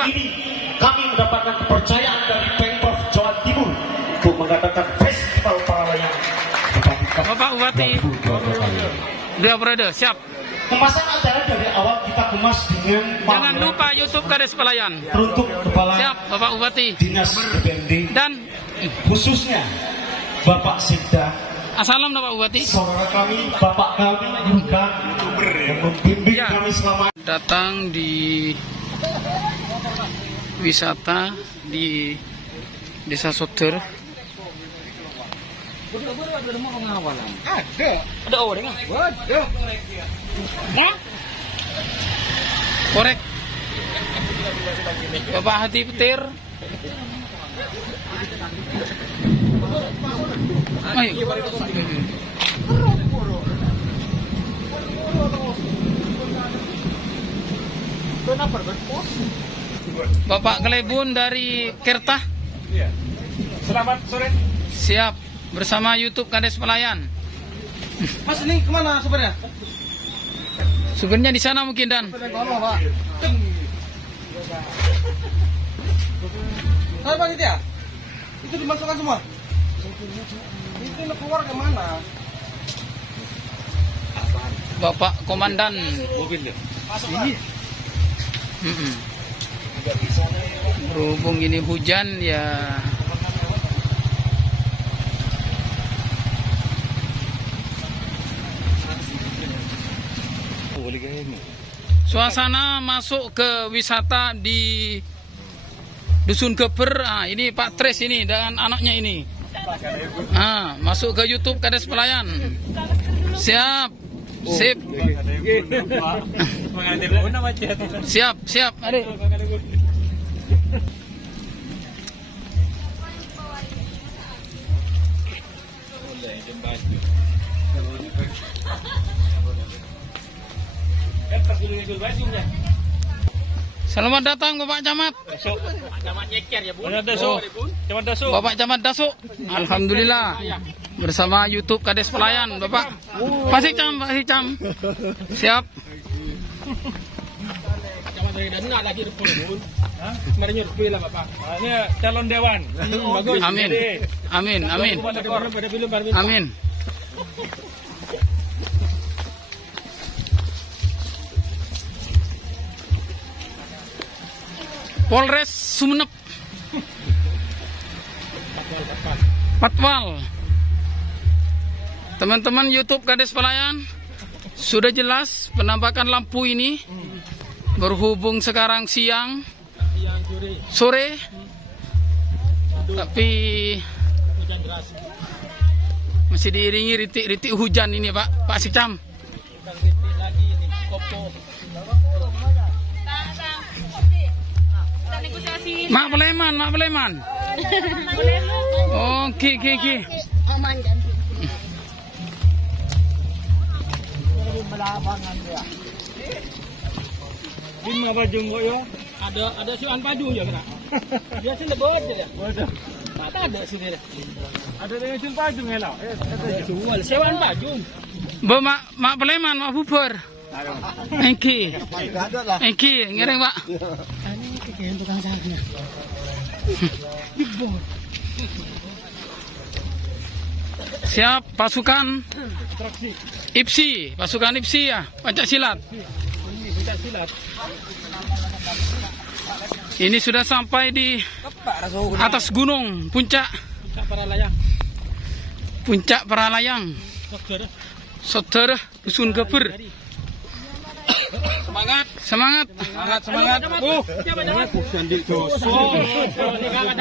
Pak? Ini kami mendapatkan kepercayaan dari Pemprov Jawa Timur untuk mengadakan festival para layang. Bapak Bupati. Dua periode, siap. Pemasan acara dari awal kita kemas dengan Jangan lupa YouTube Kades Pelayan. Untuk kepala Siap, Bapak Bupati. Dinas DPRD Dan khususnya Bapak Sekda, assalam Bapak Bupati. saudara kami, Bapak kami juga yang membimbing Ya. kami selama Datang di wisata di Desa Soter. Ada orang nggak? Waduh. Nah, Korek. Bapak Hati Petir. Ayo. Bapak Kelebun dari Kertah. selamat sore. Siap bersama YouTube Kades Pelayan. Mas ini kemana supirnya? Supirnya di sana mungkin Dan. Ngomong Pak. Saya Pak ya? Itu dimasukkan semua? Itu keluar ke mana? Bapak Komandan. Ini. Berhubung ini hujan ya. Suasana masuk ke wisata di Dusun Geber. Ah, ini Pak Tres ini dan anaknya ini. Ah, masuk ke YouTube Kades Pelayan. Siap. Sip. Siap, siap. Adik. Selamat datang Bapak Camat. Camat Nyeker ya, Bu. Camat Dasuk. Bapak Camat Dasuk. Alhamdulillah. Bersama YouTube Kades Pelayan, Bapak. Pak Sikcam, Pak Sikcam. Siap. Camat dari dan enggak lagi depan, Bu. Kemarin nyurpi lah, Bapak. Ini calon dewan. Bagus. Amin. Amin, amin. Amin. Polres Sumenep. Patwal. Teman-teman YouTube Kades Pelayan, sudah jelas penampakan lampu ini. Berhubung sekarang siang, sore, tapi masih diiringi ritik-ritik hujan ini Pak Sikcam. Mak Peleman. Oh, ki. Di mana baju yo? Ada siuan baju ya kena. Biasa lebot aja. Waduh. Tak ada sini. Ada dengan siuan baju ngelau. Jual siuan baju. Mak Peleman, mak bubur. Engki, ngereng Pak. Siap pasukan IPSI, pasukan IPSI ya, Pencak Silat. Ini sudah sampai di atas gunung, puncak Paralayang. Soter Dusun Geber. Semangat.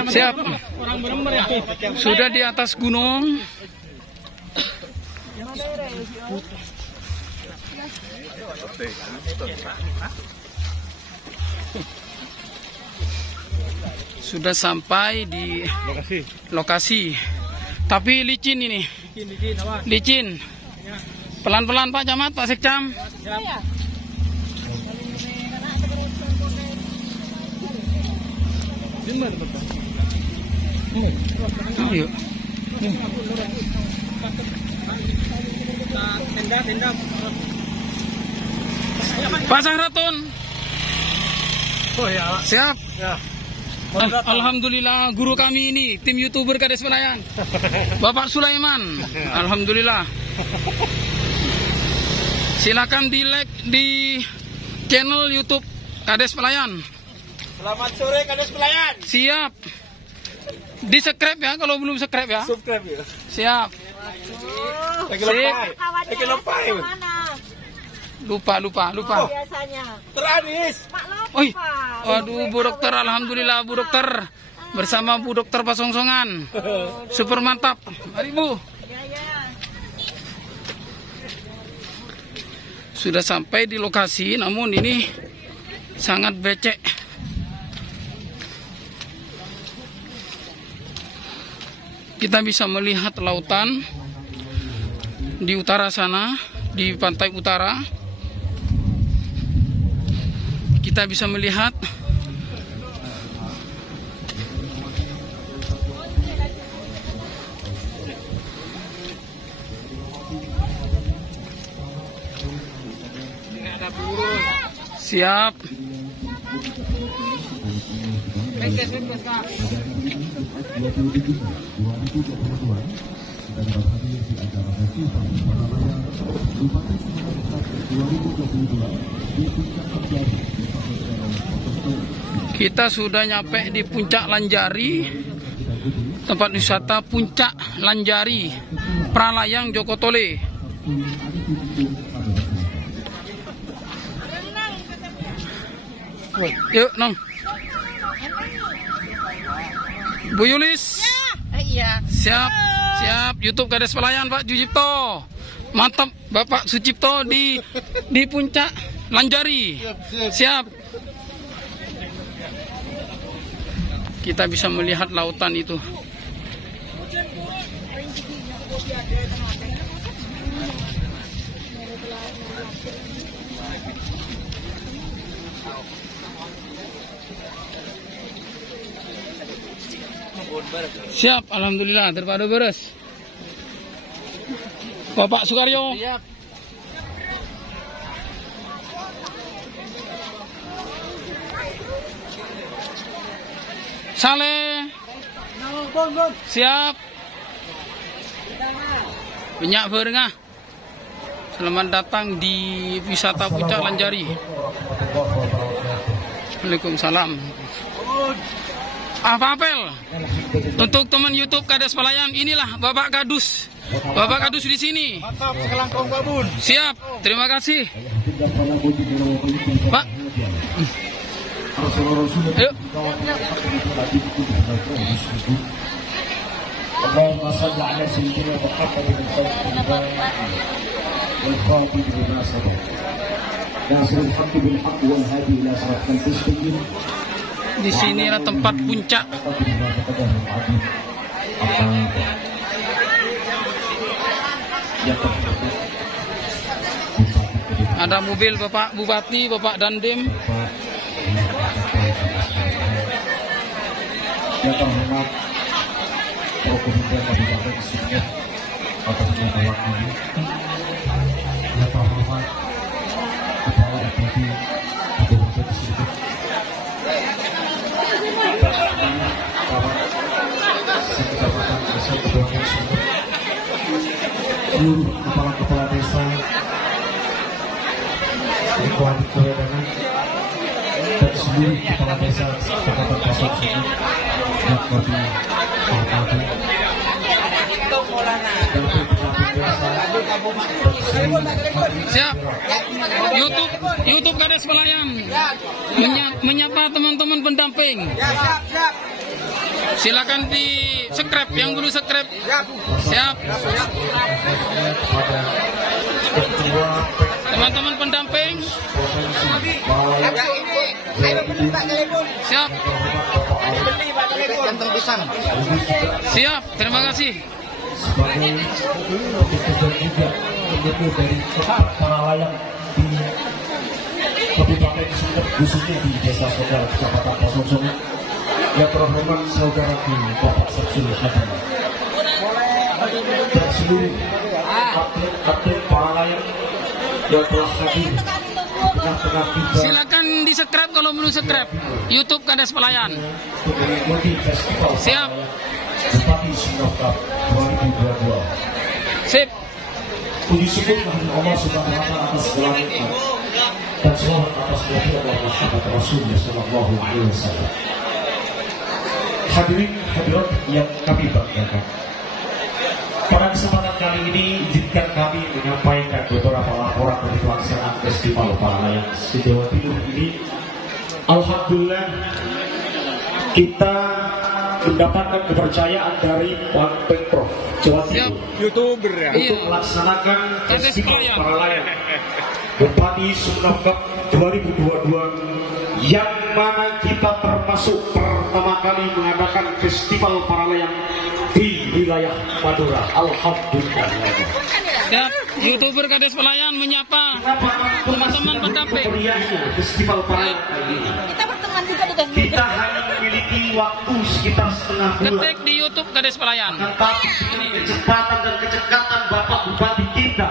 Siap. Sudah di atas gunung. Sudah sampai di lokasi. Tapi licin ini. Licin. Pelan-pelan Pak Camat, Pak Sikcam. Ayo. Pak Sahratun. Oh ya. Siap. Ya. Alhamdulillah guru kami ini tim YouTuber Kades Pelayan. Bapak Sulaiman. Alhamdulillah. Silakan di like di channel YouTube Kades Pelayan. Selamat sore Kades Pelayan. Siap. Di subscribe ya kalau belum subscribe ya. Subscribe ya. Siap. Lagi lepai. Lupa. Biasanya. Teranis. Pak Lopo. Oi. Waduh, Bu Dokter, alhamdulillah Bu Dokter. Bersama Bu Dokter Pasongsongan. Super mantap. Mari Bu. Ya. Sudah sampai di lokasi, namun ini sangat becek. Kita bisa melihat lautan di utara sana, di pantai utara. Kita bisa melihat siap. Kita sudah nyampe di Puncak Lanjari, tempat wisata Puncak Lanjari, Pralayang Jokotole. Yuk, Nong. Bu Yulis. Iya. Siap. YouTube Kades Pelayan Pak Jujipto. Mantap Bapak Sucipto di Puncak Lanjari. Siap. Kita bisa melihat lautan itu. Siap, alhamdulillah terpadu beres. Bapak Sukaryo. Siap. Saleh. Siap. Banyak berengah. Selamat datang di wisata Puncak Lanjari. Waalaikumsalam. Apa apel? Untuk teman YouTube Kades Pelayan, inilah Bapak Kadus. Bapak Kadus di sini. Mantap, sekelangkong babun. Siap, terima kasih. Pak. Yuk. اللهم صل على سيدنا محمد الفاتح والخاتم لما سبق ناصر الحق بالحق والهادي الى صراط المستقيم. Di sinilah tempat puncak. Ada mobil Bapak Bupati, Bapak Dandim. Yang terhormat Provinsi Kabupaten Sumut atas nama wakil. Yang terhormat Kepala Bupati Kabupaten Sumut. Sekecamatan Desa Kabupaten Sumut. Seluruh kepala-kepala desa, Kepala Kewedangan, dan seluruh kepala desa Kecamatan Pasar Sumut yang kami hormati. Siap. YouTube Kades Pelayan menyapa teman-teman pendamping. Silakan di subscribe yang belum subscribe. Siap. Teman-teman pendamping. Siap. Siap. Terima kasih. Sebagai petugas juga pendukung dari Pralayang di Kabupaten Sumut, khususnya di Desa Sodal, Kecamatan Pasongsongan. Yang terhormat saudaraku Bapak Samsul Hadi dan seluruh atlet-atlet Pralayang yang telah hadir tengah-tengah kita Silakan di subscribe kalau belum subscribe YouTube Kades Pelayan. untuk mengikuti festival Siap. Bupati Sumedep Cup 2022. Sip. Puji syukur kehadirat Allah Subhanahu wa taala atas segala nikmat dan selawat atas kehadirat Muhammad Rasulullah sallallahu alaihi wasallam. Hadirin hadirat yang kami banggakan. Pada kesempatan kali ini izinkan kami menyampaikan beberapa laporan dari pelaksanaan Festival Paralayang Jawa Timur ini. Alhamdulillah kita mendapatkan kepercayaan dari Pemprov Jawa Timur YouTuber ya. Iya. untuk melaksanakan Kades Festival Pelayan. Paralayang Bupati Sumedep Cup 2022 yang mana kita termasuk pertama kali mengadakan Festival Paralayang di wilayah Madura. Alhamdulillah. Siap. YouTuber Kades Pelayan menyapa teman-teman pendamping. Meriahnya Festival Paralayang kali ini. Kita berteman juga dengan Kita hanya memiliki waktu sekitar setengah bulan. Ketik di YouTube Kades Pelayan. Tetapi dengan kecepatan dan kecekatan Bapak Bupati kita,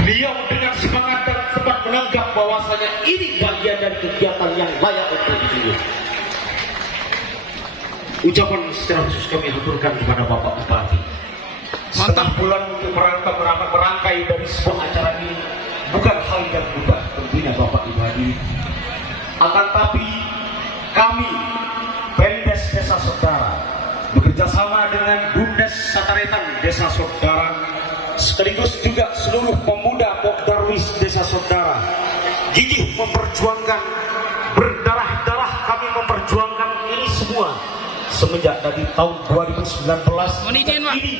beliau dengan semangat dan cepat menanggap bahwasanya ini bagian dari kegiatan yang layak untuk diunjungi. Ucapan secara khusus kami haturkan kepada Bapak Bupati. Setengah Mantap. bulan untuk merangkai dari sebuah acara ini bukan hal yang mudah tentunya Bapak Ibu hadirin. Akan tapi kami Pemdes Desa Saudara bekerja sama dengan Bumdes Sataretan Desa Saudara sekaligus juga seluruh pemuda Darwis Desa Saudara gigih memperjuangkan, berdarah-darah kami memperjuangkan ini semua semenjak dari tahun 2019 Mohon izin, Pak. ini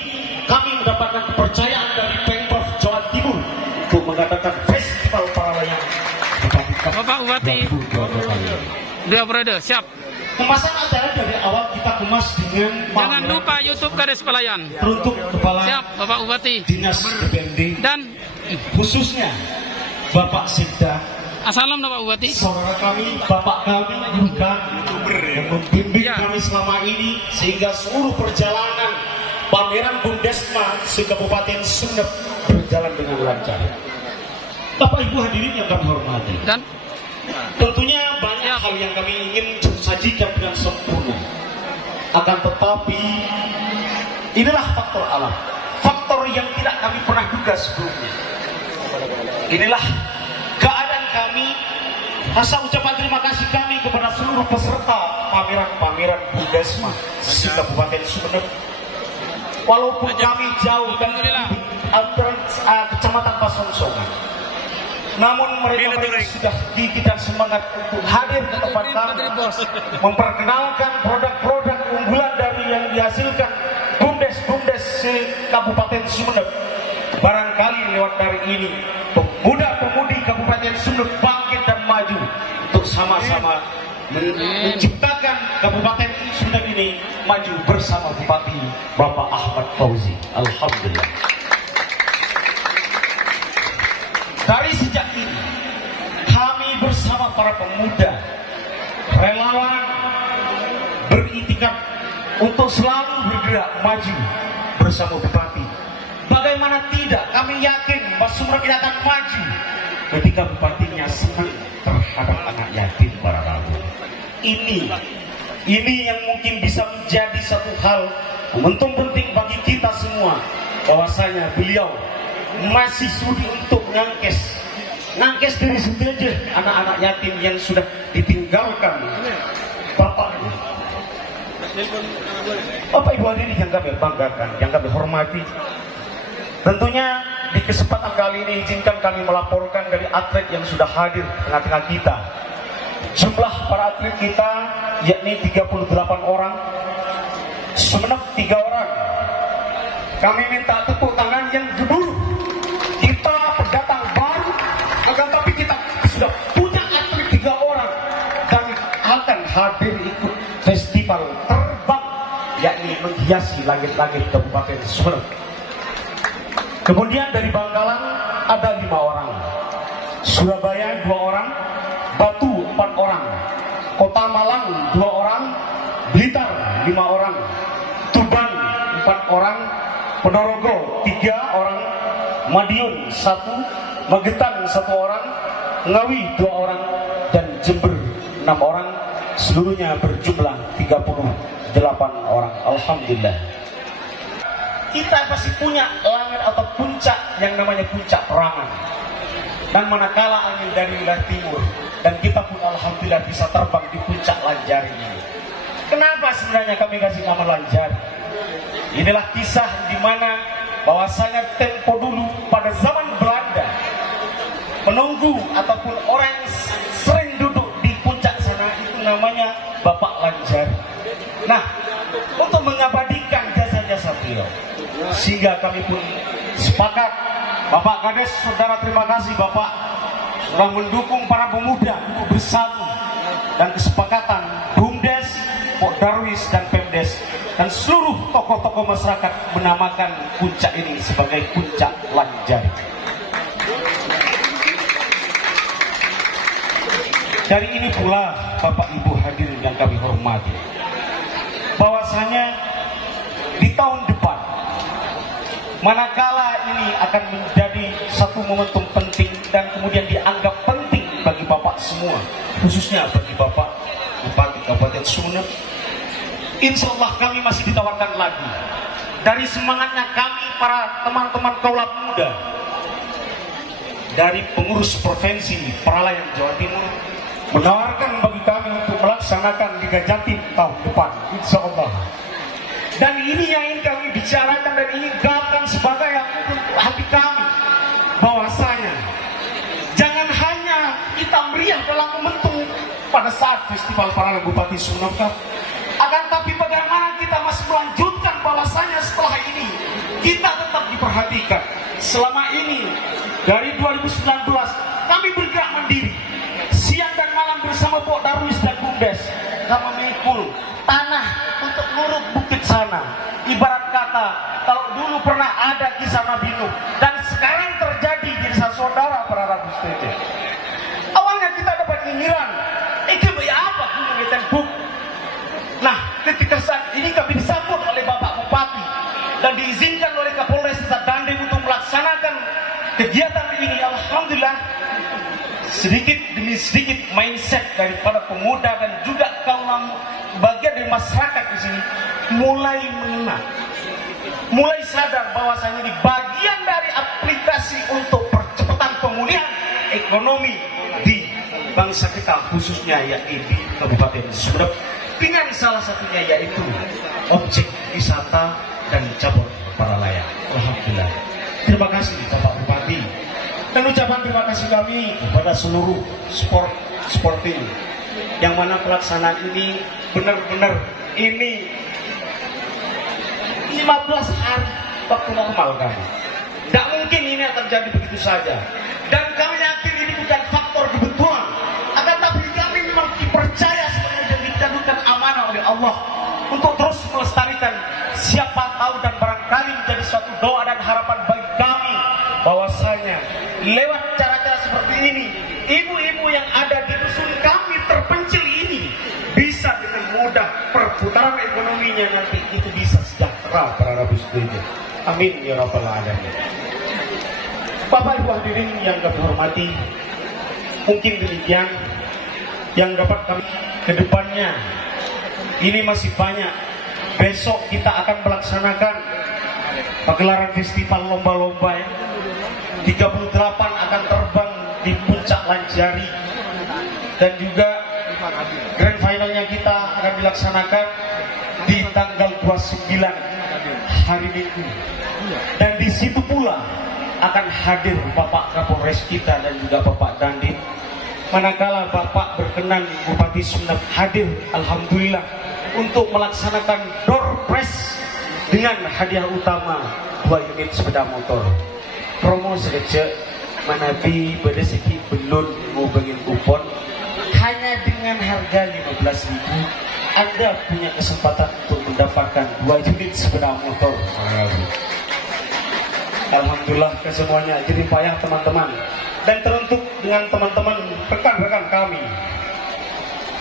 kami mendapatkan kepercayaan dari Pemprov Jawa Timur untuk mengadakan Festival Paralayang Bapak Bupati. 2022. Dua periode. Siap. Kemasan acara dari awal kita kemas dengan Jangan lupa YouTube Kades Pelayan. teruntuk kepala Siap, Bapak Bupati. Dinas DPRD Dan khususnya Bapak Sekda, assalam Bapak Bupati. saudara kami, Bapak kami, guru kami yang membimbing Ya. kami selama ini sehingga seluruh perjalanan pameran Bundesma se-Kabupaten Sumedep berjalan dengan lancar. Bapak Ibu hadirin yang kami hormati, Dan tentunya banyak hal yang kami ingin sajikan dengan sempurna. Akan tetapi inilah faktor alam, faktor yang tidak kami pernah duga sebelumnya. Inilah keadaan kami. Rasa ucapan terima kasih kami kepada seluruh peserta pameran-pameran Bundesma se-Kabupaten Sumedep. Walaupun kami jauh dari Kecamatan Pasongsongan, namun mereka sudah gigih dan semangat untuk hadir ke tempat kami, memperkenalkan produk-produk unggulan dari yang dihasilkan Bumdes Kabupaten Sumedep. Barangkali lewat dari ini pemuda-pemudi Kabupaten Sumedep bangkit dan maju untuk sama-sama menciptakan Kabupaten Sumedep ini maju bersama Bupati Bapak Ahmad Fauzi. Alhamdulillah. Dari sejak ini kami bersama para pemuda relawan beritikad untuk selalu bergerak maju bersama Bupati. Bagaimana tidak, kami yakin Mas Sumedep tidak akan maju ketika Bupatinya senang terhadap anak yatim para rabu. Ini yang mungkin bisa menjadi satu hal momentum penting bagi kita semua, bahwasanya beliau masih sudi untuk ngangkes dari setuju anak-anak yatim yang sudah ditinggalkan bapaknya. Bapak Ibu hadirin yang kami banggakan, yang kami hormati, tentunya di kesempatan kali ini izinkan kami melaporkan dari atlet yang sudah hadir tengah-tengah kita. Jumlah para atlet kita yakni 38 orang, Sumedep 3 orang. Kami minta tepuk tangan yang gemuruh. Kita pendatang baru, akan tapi kita sudah punya atlet 3 orang dan akan hadir ikut festival terbang, yakni menghiasi langit-langit Kabupaten Sumedep. Kemudian dari Bangkalan ada 5 orang, Surabaya 2 orang, Batu 4 orang, Kota Malang 2 orang, Blitar 5 orang, Tuban 4 orang, Ponorogo 3 orang, Madiun 1, Magetan 1 orang, Ngawi 2 orang, dan Jember 6 orang, seluruhnya berjumlah 38 orang. Alhamdulillah. Kita pasti punya langit atau puncak yang namanya puncak Perangan. Dan manakala angin dari wilayah timur, dan kita pun alhamdulillah bisa terbang di puncak Lanjari ini. Kenapa sebenarnya kami kasih nama Lanjari? Inilah kisah di mana bahwasanya tempo dulu pada zaman Belanda menunggu ataupun orang yang sering duduk di puncak sana itu namanya Bapak Lanjari. Nah, untuk mengabadikan jasa-jasa beliau, sehingga kami pun sepakat, Bapak Kades, saudara, terima kasih Bapak sudah mendukung para pemuda untuk bersatu, dan kesepakatan BUMDes, Pok Darwis dan Pemdes dan seluruh tokoh-tokoh masyarakat menamakan puncak ini sebagai Puncak Lanjari. Dari ini pula Bapak Ibu hadirin yang kami hormati, bahwasanya di tahun depan, manakala ini akan menjadi satu momentum penting dan kemudian dianggap penting bagi Bapak semua, khususnya bagi Bapak Bupati Kabupaten Sumeneb, insya Allah kami masih ditawarkan lagi dari semangatnya kami para teman-teman kaula muda dari pengurus provinsi Peralayan Jawa Timur, menawarkan bagi kami untuk melaksanakan Liga Jatim tahun depan, insya Allah. Dan ini yang ingin kami bicarakan dan ingin galakkan sebagai yang untuk hati kami, bahwasanya jangan hanya kita meriah dalam momentum pada saat Festival Paralel Bupati Sumeneb, akan tapi bagaimana kita masih melanjutkan bahwasanya setelah ini kita tetap diperhatikan. Selama ini dari 2019 kami bergerak mandiri, siang dan malam bersama Pok Darwis dan BUMDes, kami memikul tanah untuk nguruk bukit sana. Ibarat kata, kalau dulu pernah ada kisah Nabi Nuh dan sekarang terjadi di desa saudara para Rabu Stete. Awalnya kita dapat nyinyiran, ya apa gunung tembok. Nah, ketika saat ini kami disambut oleh Bapak Bupati dan diizinkan oleh Kapolres Desa Danding untuk melaksanakan kegiatan ini. Alhamdulillah, sedikit demi sedikit mindset daripada pemuda dan juga kaum bagian dari masyarakat di sini mulai mengenal, mulai sadar bahwasanya ini bagian dari aplikasi untuk percepatan pemulihan ekonomi di bangsa kita, khususnya yaitu di Kabupaten Sumeneb, dengan salah satunya yaitu objek wisata dan cabur paralaya. Alhamdulillah. Terima kasih Bapak Bupati. Dan ucapan terima kasih kami kepada seluruh sporting yang mana pelaksanaan ini benar-benar ini 15 hari waktu normal kami. Tidak mungkin ini akan terjadi begitu saja. Dan kami yakin ini bukan faktor kebetulan, akan tapi kami memang dipercaya sebenarnya dan dicantumkan amanah oleh Allah untuk terus melestarikan. Siapa tahu dan barangkali menjadi suatu doa dan harapan bagi kami bahwasanya lewat cara-cara seperti ini, ibu-ibu yang ada di dusun kami terpencil ini bisa dengan mudah perputaran ekonominya nanti itu bisa sejahtera para Rabu Setuju. Amin ya rabbal alamin. Bapak Ibu hadirin yang kami hormati, mungkin demikian yang dapat kami ke depannya. Ini masih banyak. Besok kita akan melaksanakan pagelaran festival lomba-lomba ya. 38 akan terbang di Puncak Lanjari, dan juga grand finalnya kita akan dilaksanakan di tanggal 29 hari Minggu, dan di situ pula akan hadir Bapak Kapolres kita dan juga Bapak Dandim. Manakala Bapak berkenan Bupati Sumeneb hadir, alhamdulillah, untuk melaksanakan door prize dengan hadiah utama 2 unit sepeda motor. Promo sekejap manabi berdasarkan belum mau bagi kupon hanya dengan harga 15.000 Anda punya kesempatan untuk mendapatkan 2 unit sepeda motor. Alhamdulillah kesemuanya jadi payah teman-teman, dan teruntuk dengan teman-teman rekan-rekan kami.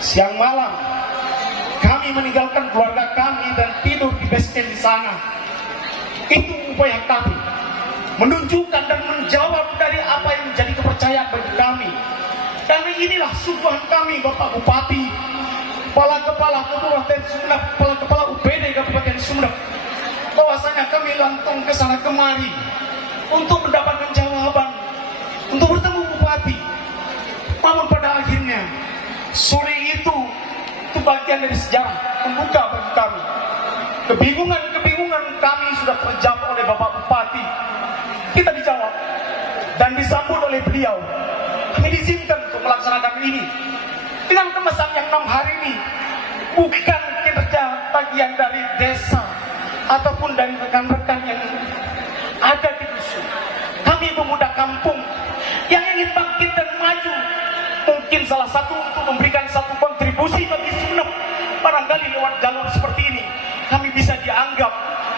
Siang malam kami meninggalkan keluarga kami dan tidur di base camp di sana. Itu upaya kami menunjukkan dan menjawab dari apa yang menjadi kepercayaan bagi kami. Karena inilah suguhan kami, Bapak Bupati, kepala-kepala Kabupaten Sumeneb, kepala-kepala UPD Kabupaten Sumeneb, bahwasanya kami lantang ke sana kemari untuk mendapatkan jawaban, untuk bertemu Bupati. Namun pada akhirnya sore itu bagian dari sejarah membuka bagi kami. Kebingungan kami sudah terjawab oleh Bapak Bupati. Kita dijawab dan disambut oleh beliau. Kami diizinkan untuk melaksanakan ini dengan kemasan yang 6 hari ini. Bukan kinerja bagian dari desa ataupun dari rekan-rekan yang ada di dusun. Kami pemuda kampung yang ingin bangkit dan maju. Mungkin salah satu untuk memberikan satu kontribusi bagi Sumeneb, barangkali lewat jalur seperti ini kami bisa dianggap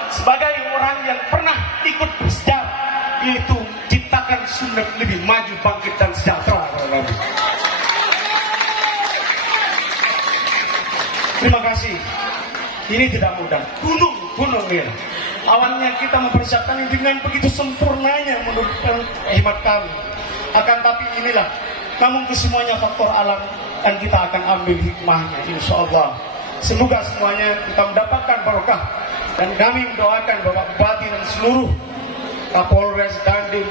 sebagai orang yang pernah ikut bersejarah, yaitu ciptakan Sumeneb lebih maju, bangkit dan sejahtera. Terima kasih. Ini tidak mudah. Gunung ya. Awalnya kita mempersiapkan ini dengan begitu sempurnanya menurut hemat kami. Akan tapi inilah, namun kesemuanya faktor alam dan kita akan ambil hikmahnya, insya Allah. Semoga semuanya kita mendapatkan barokah. Dan kami mendoakan Bapak Bupati dan seluruh Kapolres, Dandim,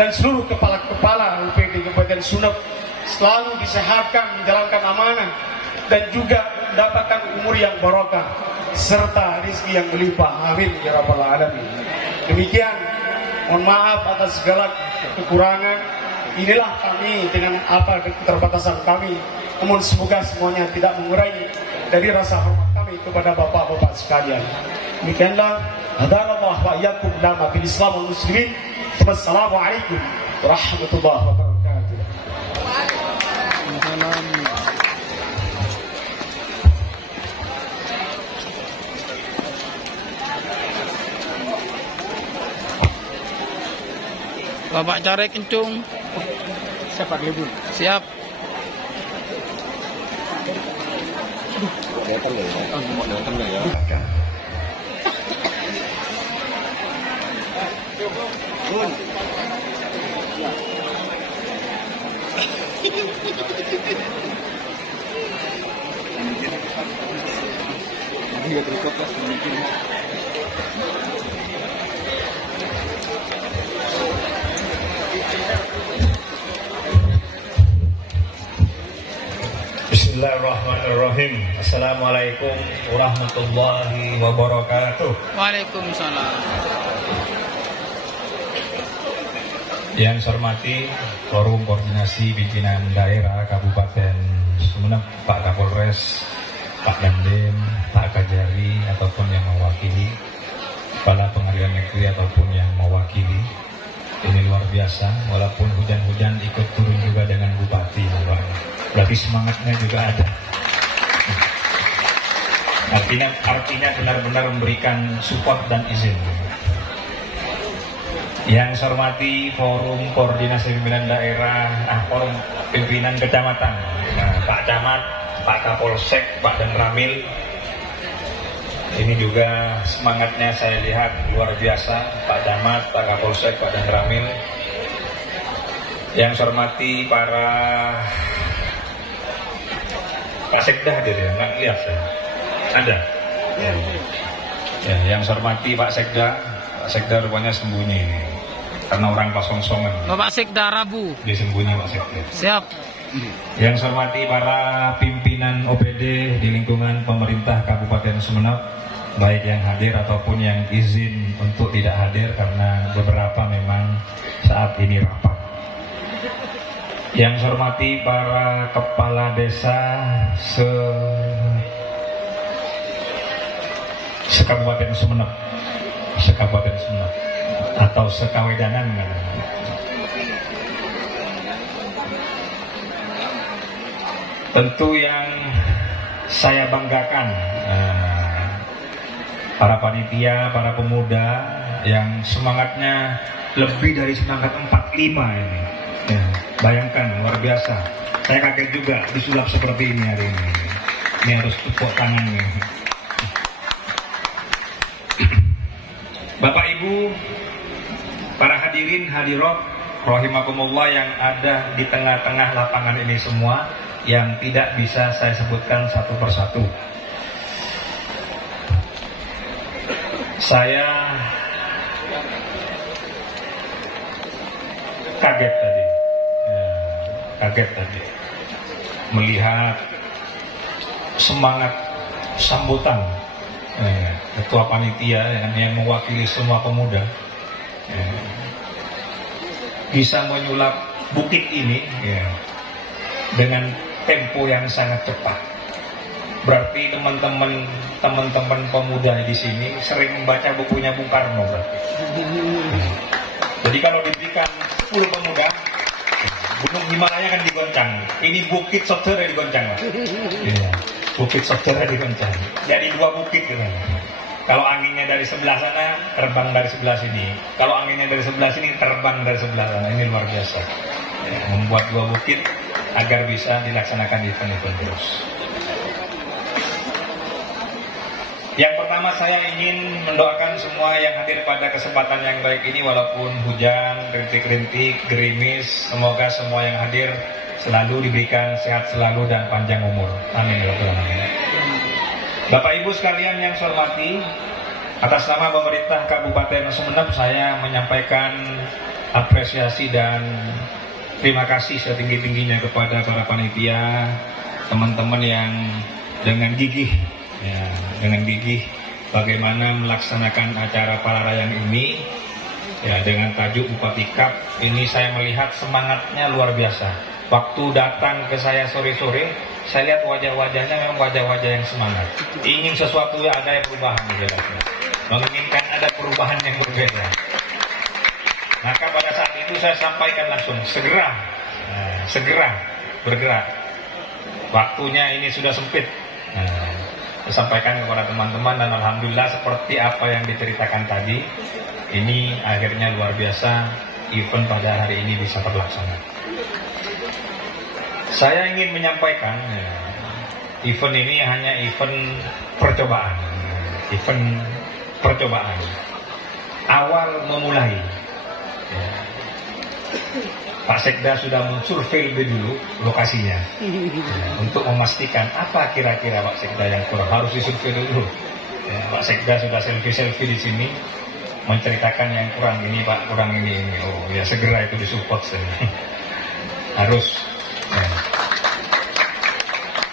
dan seluruh kepala-kepala UPD Kabupaten Sumeneb selalu disehatkan, menjalankan amanah, dan juga mendapatkan umur yang barokah serta rezeki yang melimpah. Amin ya rabbal alamin. Demikian, mohon maaf atas segala kekurangan. Inilah kami dengan apa keterbatasan kami. Namun semoga semuanya tidak mengurangi dari rasa hormat kami kepada bapak-bapak sekalian. Demikianlah, hadanallah wa iyyakum lama fil Islam wal muslimin. Wassalamualaikum warahmatullahi wabarakatuh. Bapak Cari Kencung. Siapa dulu? Siap. Datang ya. Bismillahirrahmanirrahim. Assalamualaikum warahmatullahi wabarakatuh. Waalaikumsalam. Yang saya hormati Forum Koordinasi Pimpinan Daerah Kabupaten Sumeneb, Pak Kapolres, Pak Dandim, Pak Kajari ataupun yang mewakili, Kepala Pengadilan Negeri ataupun yang mewakili. Ini luar biasa, walaupun hujan-hujan ikut turun juga dengan Bupati. Berarti semangatnya juga ada. Artinya benar-benar memberikan support dan izin. Yang saya hormati Forum Koordinasi Pimpinan Daerah, Forum Pimpinan Kecamatan, Pak Camat, Pak Kapolsek, Pak Danramil. Ini juga semangatnya saya lihat luar biasa, Pak Camat, Pak Kapolsek, Pak Danramil. Yang saya hormati para Pak Sekda hadir ya, nggak lihat saya. Ada? Ya, yang saya hormati Pak Sekda rupanya sembunyi ini. Karena orang kosong-kosongan. Bapak Sekda Rabu. Dia sembunyi Pak Sekda. Siap. Yang saya hormati para pimpinan OPD di lingkungan pemerintah Kabupaten Sumeneb, baik yang hadir ataupun yang izin untuk tidak hadir karena beberapa memang saat ini rapat. Yang saya hormati para kepala desa se-Kabupaten Sumeneb, atau sekawedanan. Tentu yang saya banggakan, para panitia, para pemuda yang semangatnya lebih dari semangat 45 ini. Ya, bayangkan, luar biasa. Saya kaget juga disulap seperti ini hari ini. Ini harus tepuk tangan nih. Bapak Ibu, Para hadirin hadirat rahimakumullah yang ada di tengah-tengah lapangan ini semua, yang tidak bisa saya sebutkan satu persatu. Saya kaget tadi, melihat semangat sambutan ketua panitia yang mewakili semua pemuda, bisa menyulap bukit ini dengan tempo yang sangat cepat. Berarti teman-teman pemuda di sini sering membaca bukunya Bung Karno berarti. Jadi kalau diberikan 10 pemuda, Gunung Himalaya kan digoncang. Ini Bukit Sodara digoncang. Bukit Sodara digoncang. Jadi 2 bukit gitu. Kalau anginnya dari sebelah sana, terbang dari sebelah sini. Kalau anginnya dari sebelah sini, terbang dari sebelah sana. Ini luar biasa. Membuat 2 bukit agar bisa dilaksanakan event-event terus. Yang pertama, saya ingin mendoakan semua yang hadir pada kesempatan yang baik ini, walaupun hujan, rintik-rintik, gerimis, semoga semua yang hadir selalu diberikan sehat selalu dan panjang umur. Amin ya rabbal alamin. Bapak Ibu sekalian yang saya hormati, atas nama pemerintah Kabupaten Sumeneb saya menyampaikan apresiasi dan terima kasih setinggi-tingginya kepada para panitia, teman-teman yang dengan gigih bagaimana melaksanakan acara Palarayang ini dengan tajuk Bupati Cup. Ini saya melihat semangatnya luar biasa. Waktu datang ke saya sore-sore, saya lihat wajah-wajahnya memang wajah-wajah yang semangat. Ingin sesuatu yang ada yang perubahan, menginginkan ada perubahan yang berbeda. Maka pada saat itu saya sampaikan langsung, segera bergerak. Waktunya ini sudah sempit. Saya sampaikan kepada teman-teman dan alhamdulillah seperti apa yang diceritakan tadi, ini akhirnya luar biasa, event pada hari ini bisa terlaksana. Saya ingin menyampaikan event ini hanya event percobaan, awal memulai. Pak Sekda sudah mensurvei lebih dulu lokasinya untuk memastikan apa kira-kira Pak Sekda yang kurang, harus disurvei dulu. Pak Sekda sudah selfie di sini menceritakan yang kurang ini Pak, kurang ini. Oh ya, segera itu disupport harus.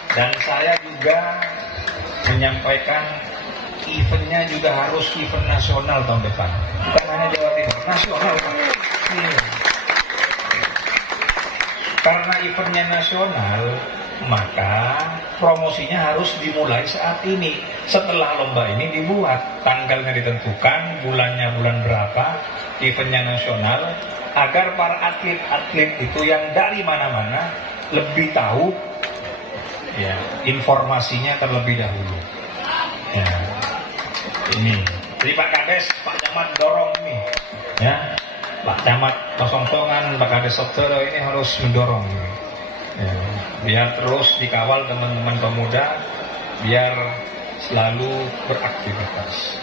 Dan saya juga menyampaikan eventnya juga harus event nasional tahun depan, bukan hanya Jawa Timur, nasional Pak. Karena eventnya nasional, maka promosinya harus dimulai saat ini. Setelah lomba ini dibuat, tanggalnya ditentukan, bulannya bulan berapa, eventnya nasional, agar para atlet-atlet itu yang dari mana-mana lebih tahu informasinya terlebih dahulu. Ini, jadi Pak Kades, Pak Camat dorong ini, Pak Camat Kosongtongan, Pak Kades Sodara ini harus mendorong biar terus dikawal teman-teman pemuda, biar selalu beraktivitas.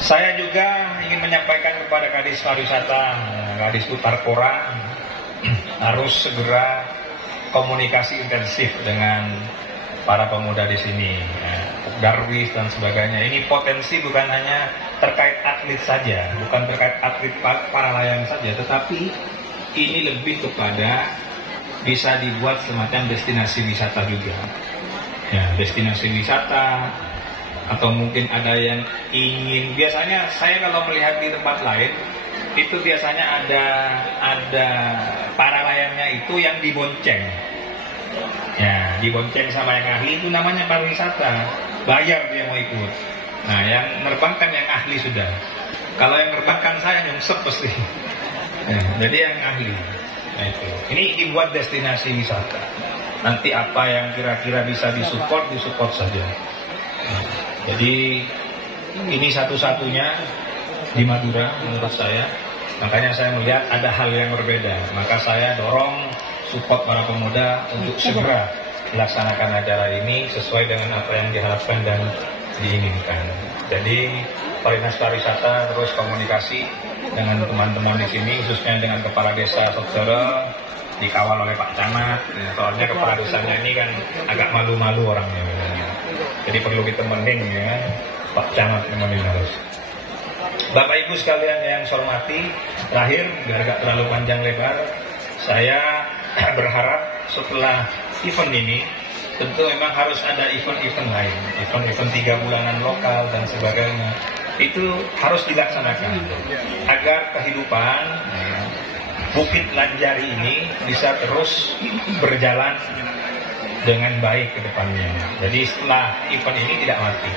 Saya juga ingin menyampaikan kepada Kadis Pariwisata, Kadis Utarkora, harus segera komunikasi intensif dengan para pemuda di sini, Darwis dan sebagainya. Ini potensi bukan hanya terkait atlet saja, bukan terkait atlet para layang saja, tetapi ini lebih kepada bisa dibuat semacam destinasi wisata juga. Destinasi wisata, atau mungkin ada yang ingin, biasanya saya kalau melihat di tempat lain itu biasanya ada para layangnya itu yang dibonceng. Dibonceng sama yang ahli, itu namanya pariwisata. Bayar dia mau ikut. Nah, yang nerbangkan yang ahli sudah. Kalau yang nerbangkan saya nyungsep pasti. Jadi yang ahli. Nah, itu. Ini dibuat destinasi wisata. Nanti apa yang kira-kira bisa disupport saja. Jadi ini satu-satunya di Madura menurut saya. Makanya saya melihat ada hal yang berbeda. Maka saya dorong support para pemuda untuk segera melaksanakan acara ini sesuai dengan apa yang diharapkan dan diinginkan. Jadi Kepala Dinas Pariwisata terus komunikasi dengan teman-teman di sini, khususnya dengan Kepala Desa Sotsere, dikawal oleh Pak Camat. Soalnya Kepala Desanya ini kan agak malu-malu orangnya, jadi perlu ditemenin ya, Pak Camat temenin harus. Bapak Ibu sekalian yang saya hormati, terakhir biar gak terlalu panjang lebar, saya berharap setelah event ini tentu memang harus ada event-event lain, event-event 3 bulanan lokal dan sebagainya. Itu harus dilaksanakan agar kehidupan Bukit Lanjari ini bisa terus berjalan dengan baik ke depannya. Jadi setelah event ini tidak mati.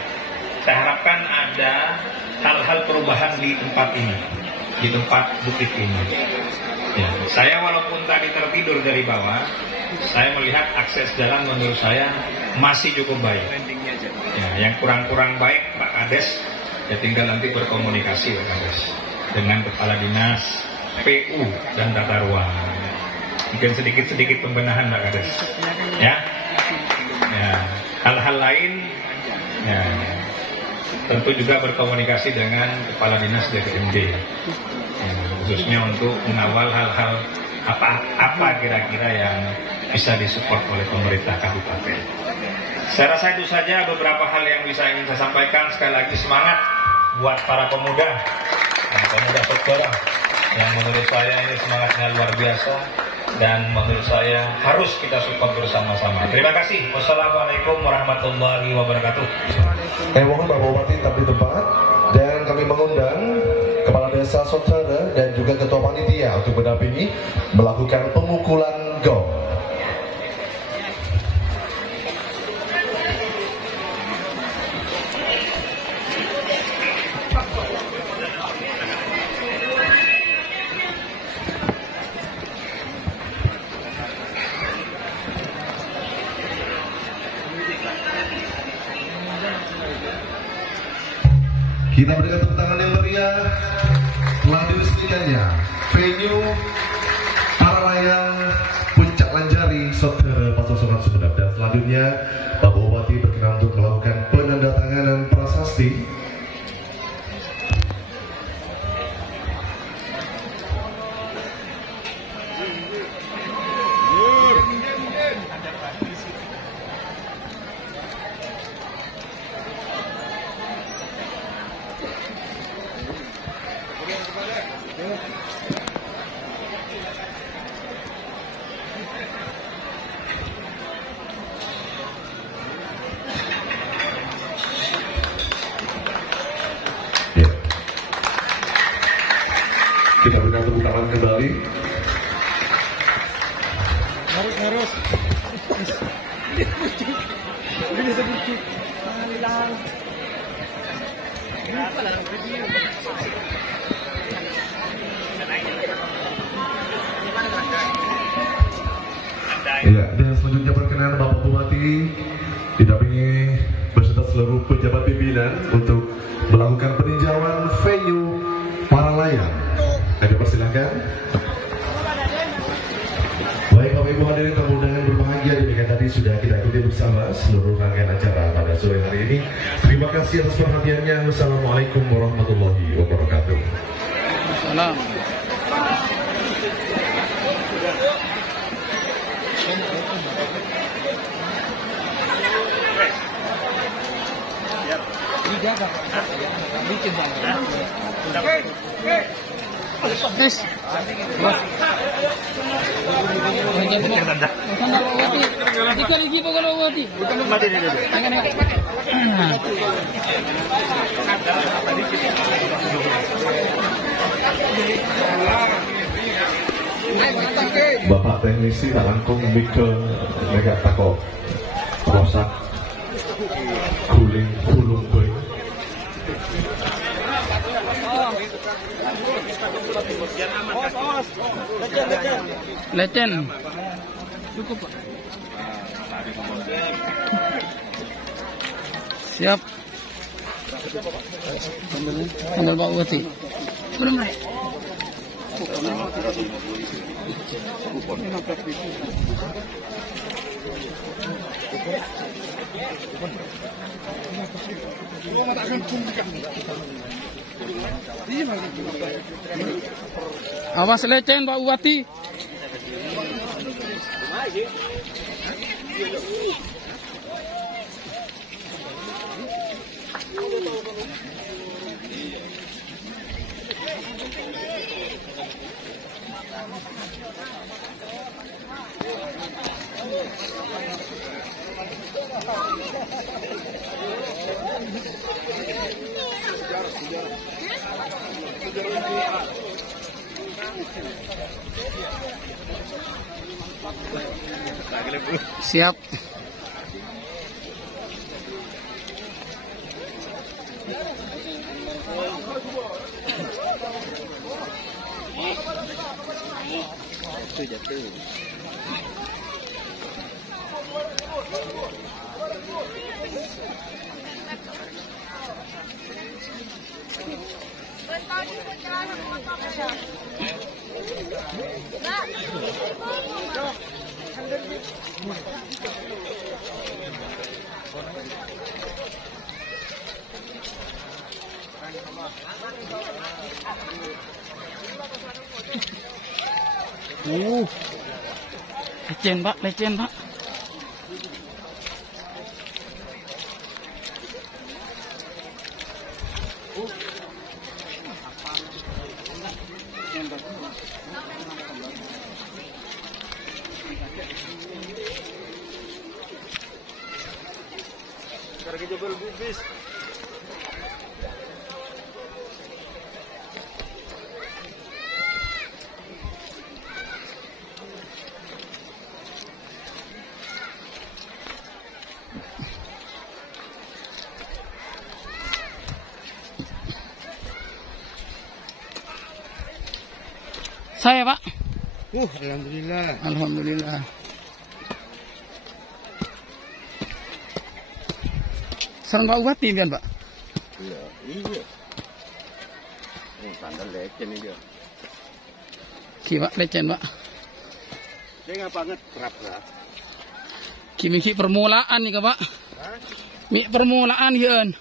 Saya harapkan ada hal-hal perubahan di tempat ini, di tempat bukit ini. Ya, saya walaupun tadi tertidur dari bawah, saya melihat akses jalan menurut saya masih cukup baik. Ya, yang kurang-kurang baik Pak Kades, ya tinggal nanti berkomunikasi Pak Kades dengan Kepala Dinas, PU dan Tata Ruang. Mungkin sedikit-sedikit pembenahan Pak Kades. Ya, hal-hal lain, ya, tentu juga berkomunikasi dengan Kepala Dinas DPMD, ya, khususnya untuk mengawal hal-hal apa kira-kira yang bisa disupport oleh pemerintah kabupaten. Saya rasa itu saja beberapa hal yang bisa ingin saya sampaikan. Sekali lagi semangat buat para pemuda Sotsere yang menurut saya ini semangatnya luar biasa dan menurut saya harus kita support bersama-sama. Terima kasih. Wassalamualaikum warahmatullahi wabarakatuh. Mohon Bapak Bupati tetap di tempat dan kami mengundang Kepala Desa Sotsere dan juga Ketua Panitia untuk mendampingi melakukan pemukulan gong. Kita berikan tepuk tangan yang meriah. Telah diresmikannya venue Paralayang Puncak Lanjari Sotsere Pasasokan Sumedang. Dan selanjutnya Bapak Bupati berkenan untuk melakukan penandatanganan prasasti. Kita berikan tepuk tangan kembali. Harus. Ini sedikit. Iya, dan selanjutnya perkenan Bapak Bupati didampingi beserta seluruh pejabat pimpinan untuk melakukan peninjauan venue Paralayang. Kami persilahkan. Baik Bapak Ibu hadirin tamu undangan berbahagia, demikian tadi sudah kita ikuti bersama seluruh rangkaian acara pada sore hari ini. Terima kasih atas perhatiannya. Wassalamualaikum warahmatullahi wabarakatuh. Salam. Tes. Bapak teknisi tak langkung mikro mereka takut rosak guling gulung boy. Lecen. Cukup Pak. Siap. Sambil Pak Bupati. Belum. Kupon. Awas lecen Pak Bupati. Siap. Lecen Pak, lecen Pak. Saya Pak. Alhamdulillah. Alhamdulillah. Sarang Pak Bupati pian Pak. Iya, iya. Oh, tanda lecen ini. Ki Pak lecen Pak. Dia nggak banget berat-berat. Ki permulaan nih Pak. Mi permulaan hieun.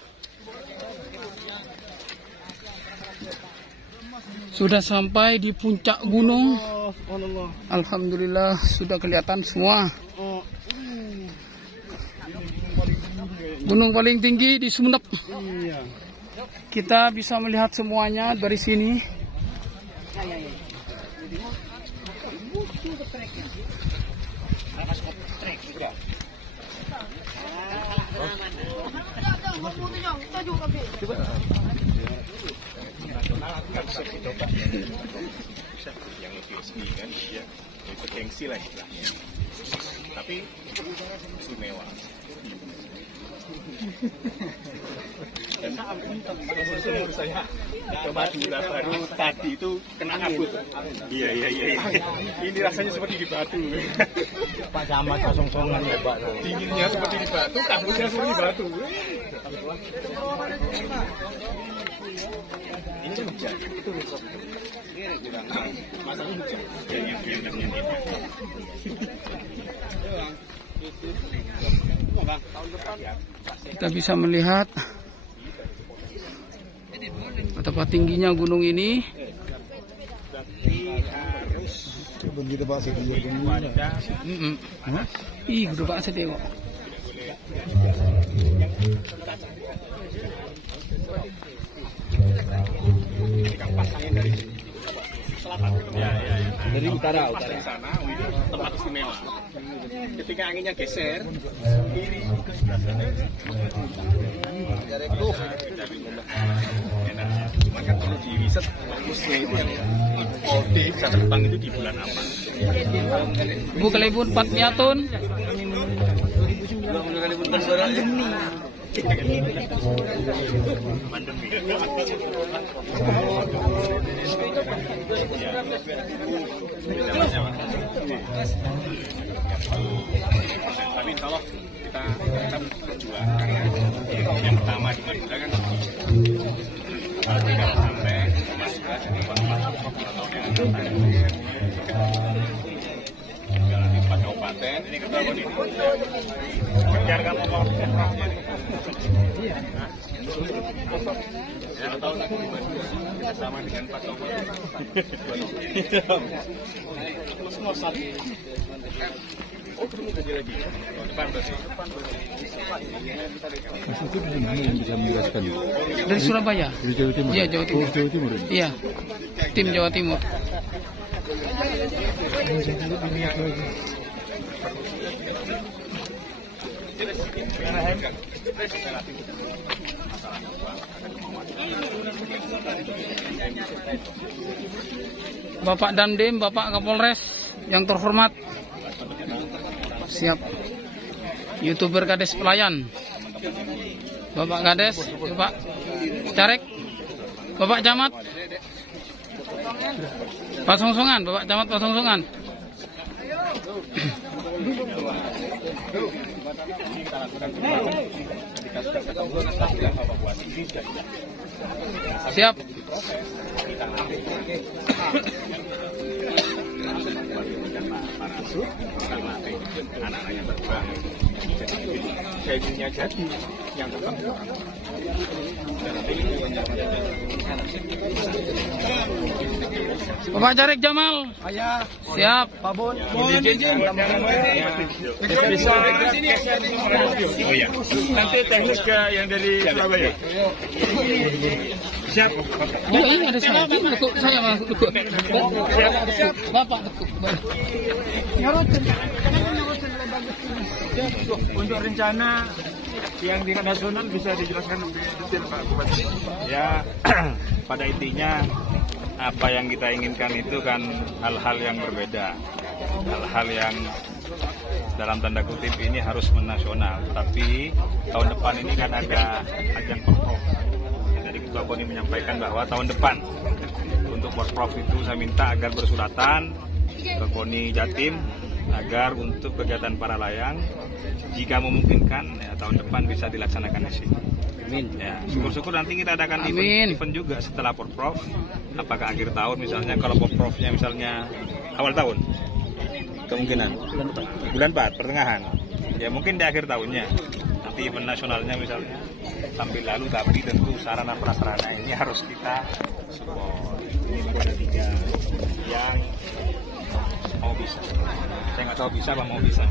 Sudah sampai di puncak gunung. Alhamdulillah sudah kelihatan semua. Gunung paling tinggi di Sumeneb. Kita bisa melihat semuanya dari sini. Yang lebih resmi kan, ya, itu gengsi lah istilahnya. Tapi istimewa. Dan umur saya coba dulu baru tadi itu kena kabut. Iya. Ini rasanya seperti di batu. Pak Camat kosong-kosongan ya Pak. Dinginnya seperti di batu, kabutnya seperti di batu. Ini kan hujan, itu rusak. Masalahnya hujan. Kita bisa melihat betapa tingginya gunung ini. Begitu Pak sedia gunung. Ih, udah Pak saya tengok. Pasangnya dari selatan. Ya. Dari utara. Pasang sana, ini tempat istimewa. Ketika anginnya geser, kiri ke sebelah sana. Cuma kan kalau di riset bagusnya itu yang kode bisa terbang itu di bulan apa? Bu Kalibun 4 Miatun. Tapi insya Allah kita berjuang. Yang pertama di Madura kan tidak sampai masuk jadi tinggal nanti 4 kabupaten ini kebangun ini Biar kamu Rahman. Ya, tahu sama dengan Pak Tommy. Semua satu. Oh, belum lagi. Depan berarti. Itu dari mana yang bisa menjelaskan? Dari Surabaya. Dari Jawa Timur. Iya, Jawa Timur. Oh, Jawa Timur. Iya. Tim Jawa Timur. Bapak Dandim, Bapak Kapolres yang terhormat. Siap. YouTuber Kades Pelayan. Bapak Kades, Bapak Carik, Bapak Camat. Pasongsungan, Bapak Camat Pasongsungan. Siap. Anak-anak yang berkurang. Jadinya jadi yang tetap. Bapak Carik Jamal. Siap. Oh iya. Nanti teknis ke yang dari Surabaya. Siap. Oh, ini ada saya. Saya masuk. Bapak tekuk. Untuk rencana yang tingkat nasional bisa dijelaskan lebih detail Pak Bupati. Ya, pada intinya apa yang kita inginkan itu kan hal-hal yang berbeda, hal-hal yang dalam tanda kutip ini harus menasional. Tapi tahun depan ini kan ada ajang Porprov. Jadi Ketua KONI menyampaikan bahwa tahun depan untuk Porprov itu saya minta agar bersuratan ke KONI Jatim agar untuk kegiatan para layang jika memungkinkan ya, tahun depan bisa dilaksanakan di sini. Amin. Ya, syukur-syukur nanti kita adakan event juga setelah Porprov. Apakah akhir tahun misalnya, kalau Porprovnya misalnya awal tahun, kemungkinan bulan 4 pertengahan. Ya mungkin di akhir tahunnya. Nanti event nasionalnya misalnya sambil lalu, tapi tentu sarana prasarana ini harus kita support. Ini ada 3 yang mau bisa. Saya nggak tahu bisa apa mau bisa.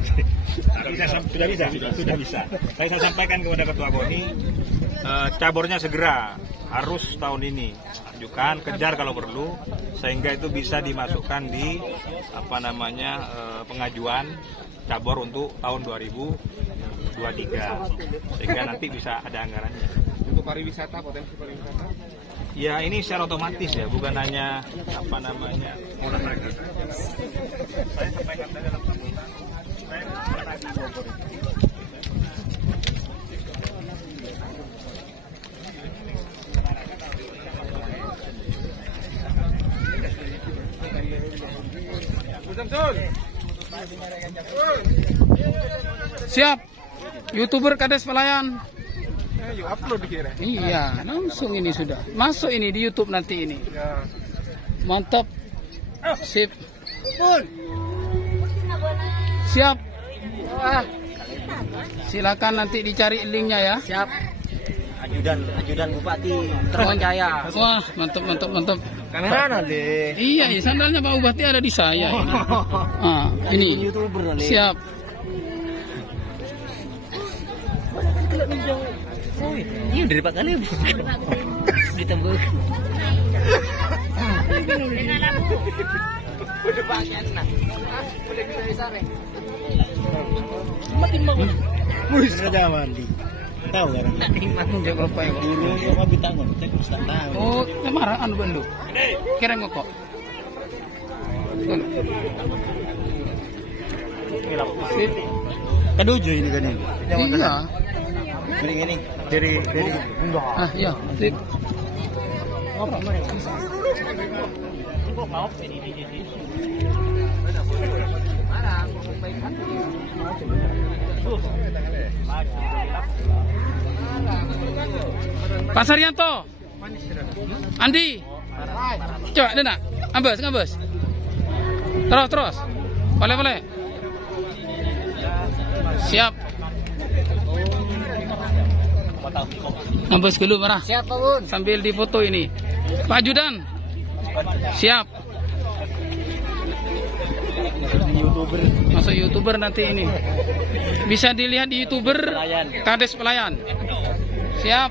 Sudah bisa. Saya sampaikan kepada Ketua KONI, cabornya segera harus tahun ini ajukan, kejar kalau perlu, sehingga itu bisa dimasukkan di pengajuan cabor untuk tahun 2023, sehingga nanti bisa ada anggarannya. Untuk pariwisata, potensi pariwisata? Ya ini secara otomatis ya, bukan hanya olahraga. Saya sampaikan tadi dalam sambutan, saya menagih Bogor itu. Siap. YouTuber Kades Pelayan. Upload dikira. Iya, langsung ini sudah masuk ini di YouTube nanti ini. Mantap. Sip. Siap. Silakan nanti dicari linknya ya. Siap. Ajudan Bupati terpercaya. Wah, mantap. Kamera deh. Iya, sandalnya Pak Bupati ada di saya. Ini. YouTuber Siap. Ini udah 4 kali ditembus. Udah banyak nah. Boleh kita sare. Mati mau. Wis aja mandi. Tahu kan? Mati dia bapak yang dulu sama bitangan, cek ustaz tahu. Oh, kemarin anu bendu. Kirim kok. Sip. Keduju ini kan ini. Iya. Ini dari Ah, iya. Sip. apa mereka? Pak Saryanto, Andi, coba dena, ngabes. Terus, boleh. Siap. Nambah dulu marah. Siap, Pak Bun. Sambil difoto ini. Pak Ajudan. Siap. Masuk YouTuber nanti ini. Bisa dilihat di YouTuber Kades Pelayan. Siap.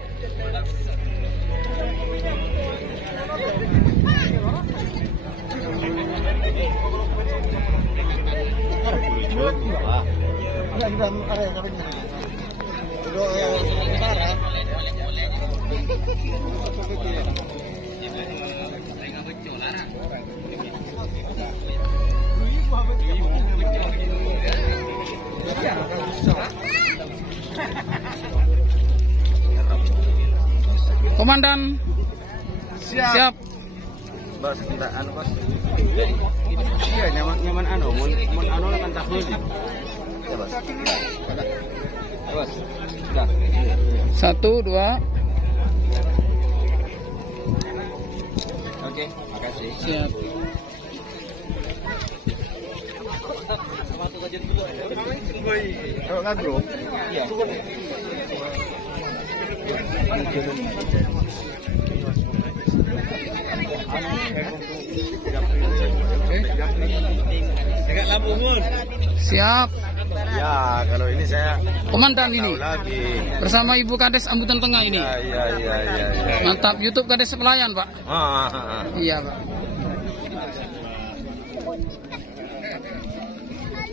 Komandan. Siap. Bos, kita anu bos. Iya, nyaman anu, mun anu kan tahu ini. Ya bos. Bos. Sudah. 1, 2. Oke, makasih. Siap. Oh, kan bro? Iya. Siap. Ya, kalau ini saya Komandan ini. lagi. Bersama Ibu Kades Ambutan Tengah ini. Iya. Mantap. YouTube Kades Pelayan, Pak. Iya, Pak.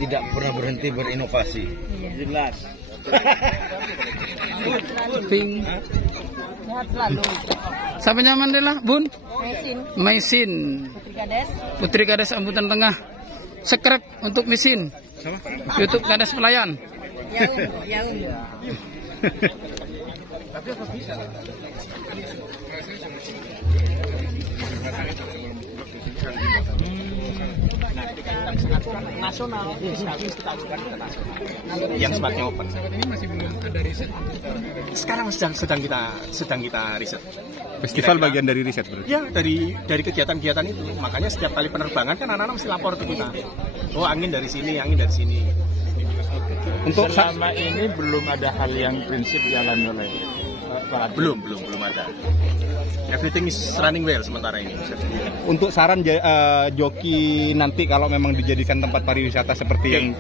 Tidak pernah berhenti berinovasi. Jelas. Ping. Sehat selalu. Siapa nyaman deh lah, Bun? Mesin. Maisin. Putri Kades. Putri Kades Ambutan Tengah. Subscribe untuk Misin. YouTube Kades Pelayan. Yaum. Nasional. Yang sifatnya open. Ini masih belum ada riset. Sekarang sedang kita riset. Festival bagian dari riset berarti. Ya, dari kegiatan-kegiatan itu. Makanya setiap kali penerbangan kan anak-anak mesti lapor ke kita. Oh, angin dari sini, angin dari sini. Untuk selama ini belum ada hal yang prinsip dialami oleh Pak. Belum ada. Everything is running well sementara ini. Untuk saran joki nanti kalau memang dijadikan tempat pariwisata seperti yang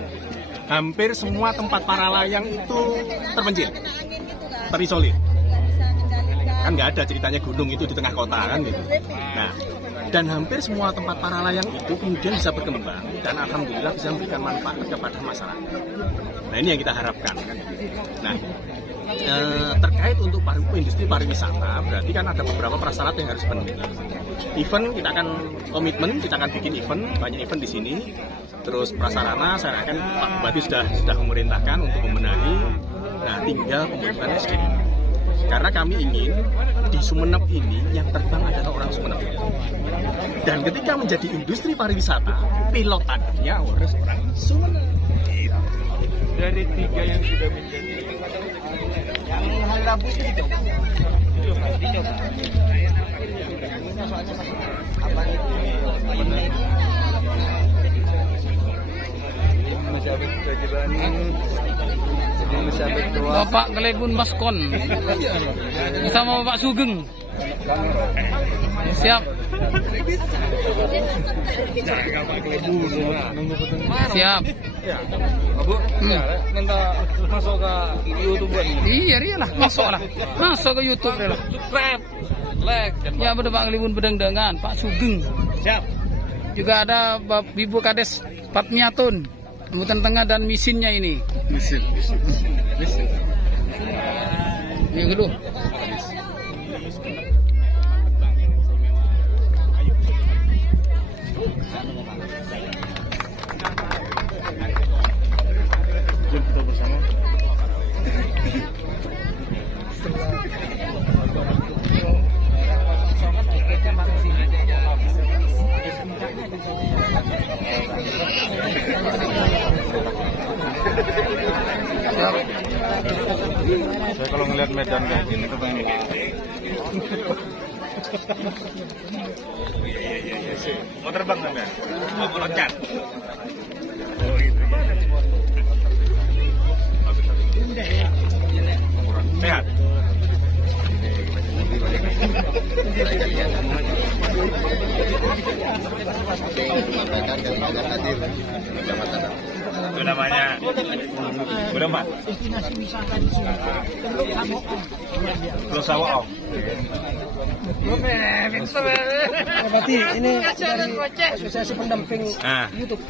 Hampir semua tempat para layang itu terpencil, terisolir. Kan nggak ada ceritanya gunung itu di tengah kota kan gitu. Nah, dan hampir semua tempat para layang itu kemudian bisa berkembang dan alhamdulillah bisa memberikan manfaat kepada masyarakat. Nah, ini yang kita harapkan kan. Nah, terkait untuk industri pariwisata berarti kan ada beberapa prasyarat yang harus dipenuhi. Event kita akan komitmen, kita akan bikin event, banyak event di sini. Terus prasarana saya akan Pak Bupati sudah memerintahkan untuk membenahi. Nah, tinggal pembentukan SDM. Karena kami ingin di Sumeneb ini yang terbang adalah orang Sumeneb. Dan ketika menjadi industri pariwisata, pilotannya harus orang Sumeneb. dari 3 yang sudah menjadi Yang hal lampu itu. Dicoba. Apa itu? Masyarakat kewajiban jadi masyarakat tua. Bapak Gelebun Baskon bersama Bapak Sugeng. Siap. Siap. Abu, minta masuk ke YouTube ini. Iya, iyalah, masuk ke YouTube lah. Like. Ya, betul Pak Gelebun Bedeng-dengan, Pak Sugeng. Siap. Juga ada Ibu Kades Patmiatun, Ambutan Tengah dan misinnya ini. Misin. Ini dulu. Kita bersama. Saya kalau ngeliat medan kayak gini tuh pengen Mau terbang sampai? Mau loncat? Oh gitu. Sehat. Itu namanya udah Mak. Pulau Sawau. Berarti ini dari asosiasi pendamping YouTube.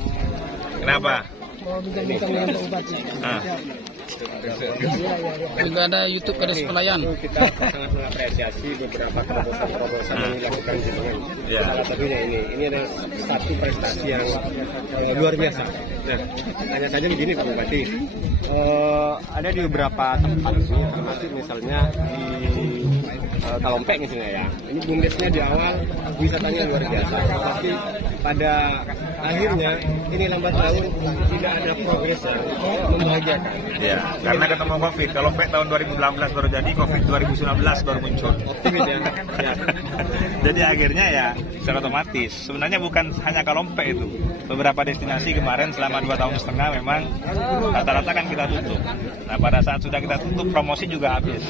Kenapa? Mau bintang-bintang yang berobat. Juga ada YouTube Kades Pelayan. Kita sangat mengapresiasi beberapa terobosan yang dilakukan jenengan. Salah satunya ini adalah satu prestasi yang luar biasa. Nah, hanya saja begini Pak Bupati, ada di beberapa tempat termasuk misalnya di Kalompek misalnya ya. Ini bumdesnya di awal wisatanya luar biasa, tapi pada akhirnya ini lambat laun tidak ada progres yang membahagiakan. Ya, karena ketemu COVID. Kalompek tahun 2018 baru jadi, COVID 2019 baru muncul. Optimis ya. Jadi akhirnya ya secara otomatis. Sebenarnya bukan hanya Kalompek itu. Beberapa destinasi kemarin selama 2,5 tahun memang rata-rata kan kita tutup. Nah pada saat sudah kita tutup, promosi juga habis.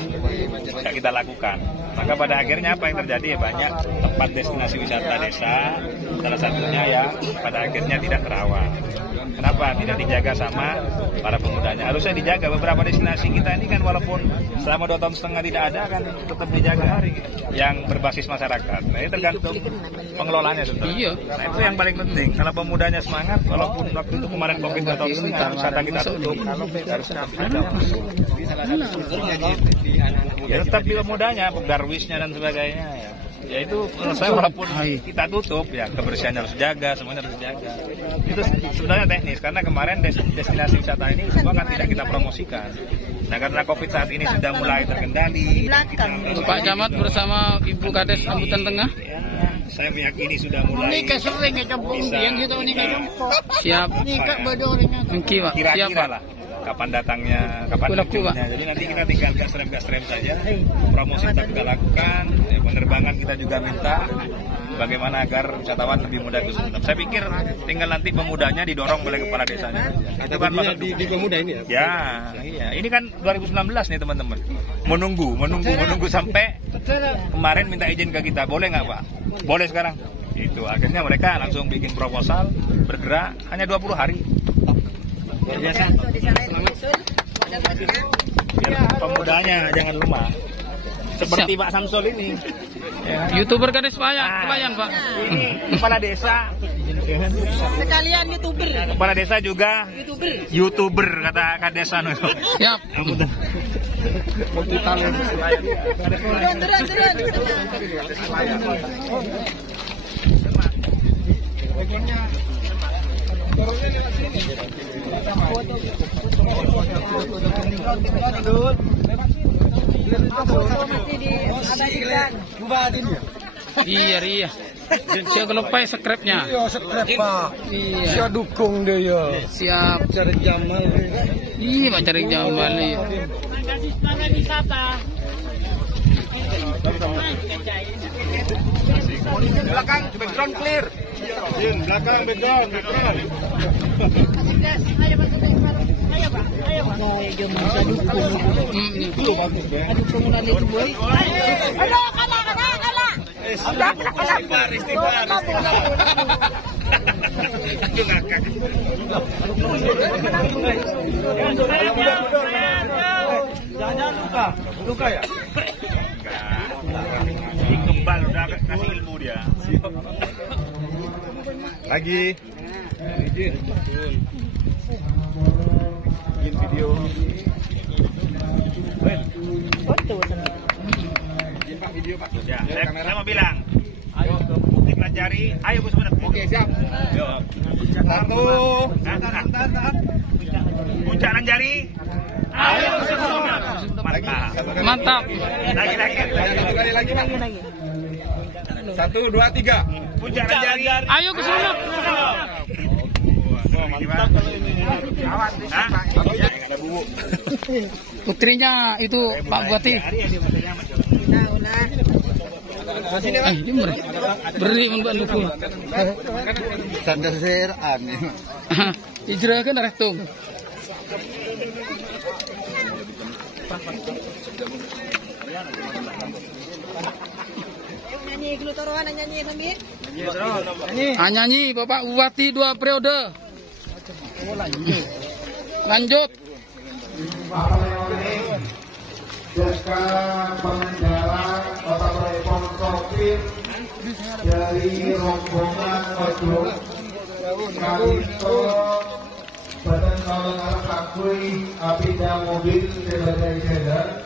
Tidak kita lakukan. Maka pada akhirnya apa yang terjadi ya banyak tempat destinasi wisata desa, salah satunya ya pada akhirnya tidak terawat. Kenapa? Tidak dijaga sama para pemudanya. Harusnya dijaga. Beberapa destinasi kita ini kan walaupun selama 2,5 tahun tidak ada kan tetap dijaga yang berbasis masyarakat. Nah ini tergantung pengelolaannya sebetulnya. Iya. Nah itu yang paling penting. Kalau pemudanya semangat, walaupun waktu itu kemarin COVID 2,5 tahun wisata kita tutup, harus tetap ada. Ya tetap di pemudanya, garwisnya dan sebagainya ya. Ya itu menurut saya walaupun kita tutup ya kebersihannya harus dijaga, semuanya harus dijaga. Itu sebenarnya teknis karena kemarin destinasi wisata ini semua kan tidak kita promosikan. Nah karena COVID saat ini sudah mulai terkendali. Pak Camat bersama Ibu Kades Rambutan Tengah. Ya, saya meyakini sudah mulai. Siap. Kira-kira lah kapan datangnya, kapan tujuannya. Jadi nanti kita tinggal gas rem saja. Promosi tetap kita lakukan, penerbangan kita juga minta. Bagaimana agar wisatawan lebih mudah ke Sumeneb. Saya pikir tinggal nanti pemudanya didorong oleh kepala desanya. Itu kan maksud di pemuda ini ya? Ya, iya. Ini kan 2019 nih teman-teman. Menunggu sampai kemarin minta izin ke kita. Boleh nggak Pak? Boleh sekarang. Itu akhirnya mereka langsung bikin proposal, bergerak hanya 20 hari. Luar biasa. Ya, pemudanya jangan lupa. Seperti Pak Samsul ini. Ya. YouTuber Kades Pelayan Pak. Ini kepala desa. Sekalian YouTuber. Kepala desa juga YouTuber kata Kades anu. Siap. Iya. Saya kelupai skrepnya. Iya, skrep Pak. Iya. Saya dukung dia ya. Siap. Cari Jamal. Iya, Pak Cari Jamal. Belakang background clear. Belakang background. Jangan luka ya? Kembal udah kasih ilmu dia. Lagi. Bikin video. Video Pak. Ya, saya mau bilang. Ayo dipelajari, ayo ke Sumeneb. Oke, siap. Yo. Satu. Puncak Lanjari. Ayo ke Sumeneb. Mantap. Lagi. Satu kali lagi Pak. 1, 2, 3. Puncak Lanjari. Ayo ke Sumeneb. Mantap kalau ini. Awas, ada bubuk. Putrinya itu Pak Bupati. Ini beri membantu. Standar seraan. Hijrah kan retung. nyanyi dulu taruhan nyanyi kami. Nyanyi Bapak Bupati 2 periode. Lanjut. Jaka pengendara Kota Balikpapan sopir dari rombongan Kodok Kalito Badan Tolong Arah Akui Abida Mobil sebagai jalan